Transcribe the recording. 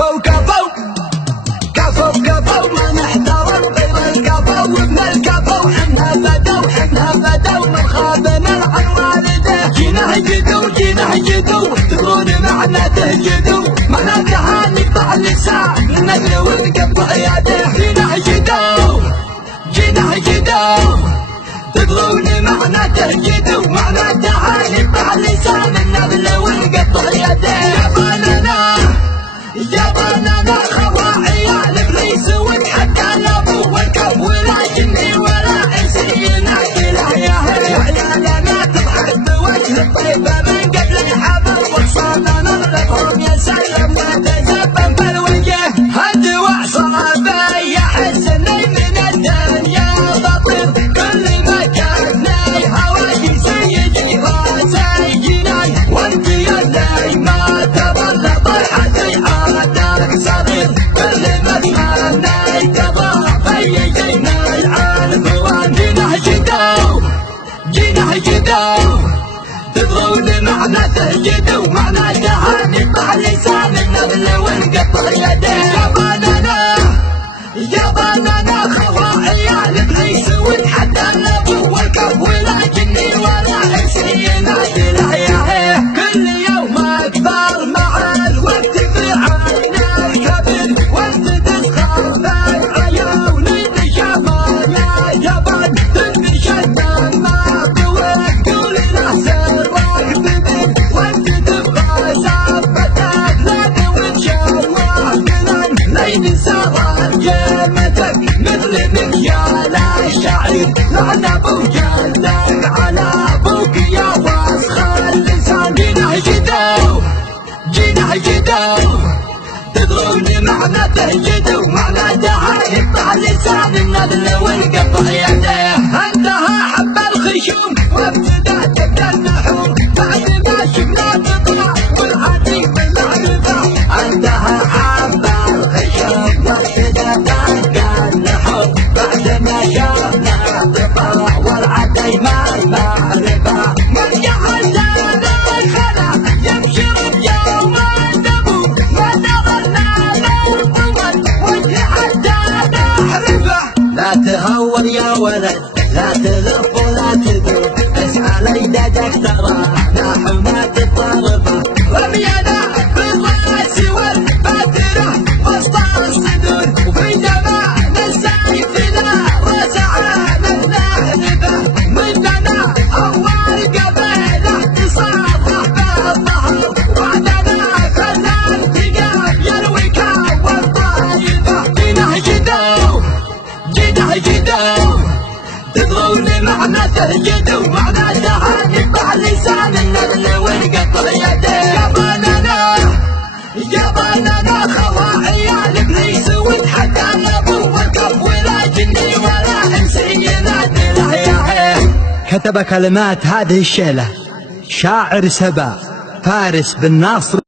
كفو كفو كفو كفو ما نحترم غير الكفو وابن الكفو. حنا بدو من خاذنا العنوالده. جينا هجدو تدرون معنى تهجدو. معناتها نقطع اللسان للنقل ونقطع يده. جينا هجدو تدرون معنى تهجدو. معناتها نقطع اللسان للنقل ونقطع يده. يا بنانا خواعية الابليس وتحدانا ابو الكف ولا جني ولا انسينا الهيه. عيالنا تضحك بوجه الطيبه من قبل الحبل وصلنا نغلبهم يا سلم ونتزبن في الوجه. هالدواء صعبه يا حسني من الدنيا بطير كل مكان هواجي سيجي وسيجيناي وانت يا اللي ما تبلى طيحتي صغير كل ما تمنى تضاع في جينا العالم. جينا هجدو تدرون معنى تهجدو. معناتها نقطع لسان النبل ونقطع يده. يا بنانا خواعية الابليس وتحدانا ابو الكف ولا جني ولا انسينا الهيه. كل يوم اكثر مع الوقت في عينا الكبر وانت تسخر في عيوني تشافى يا جبل. تنشد ما تقول له سرك بدل وانت تبغى سبتك لك وتشوه من الليل سهر جيمتك مثل مكيال الشعير. لعن ابو جلك على ابوك يا وسخ اللسان. جينا هجدو تدرون معنى تهجدو. معناتها يقطع لسان النذل ونقطع يده. انتهى حب الخشوم وابتدأ تبدا النحوم بعد ما شفنا تطلع والعتيق بالمعرفة. انتهى حب الخشوم وابتدأ تبدا النحوم بعد ما شفنا تطلع والعتيق بالمعرفة. من جعلنا الخلا يمشي يوم النبو ما دخلنا له طول وجه حتى نحرفه. لا تهور يا ولد لا تلف ولا تدور اسعى ليدك ترى احنا حماة الطرفة. رمينا بالراس والباترة وسط الصدور وفي دماءنا السيف لا رزعنا النهبة. مننا اول قبيلة تصرح بالظهر وعدنا كنا التقى يروي كون طيبة. جينا هجدو تدرون معنى تهجدو. معناتها نقطع لسان النذل ونقطع يده. يا بنانا خواعية الابليس وتحدانا ابو الكف ولا جني ولا انسينا الهيه. كتب كلمات هذه الشيلة شاعر سبا فارس بن ناصر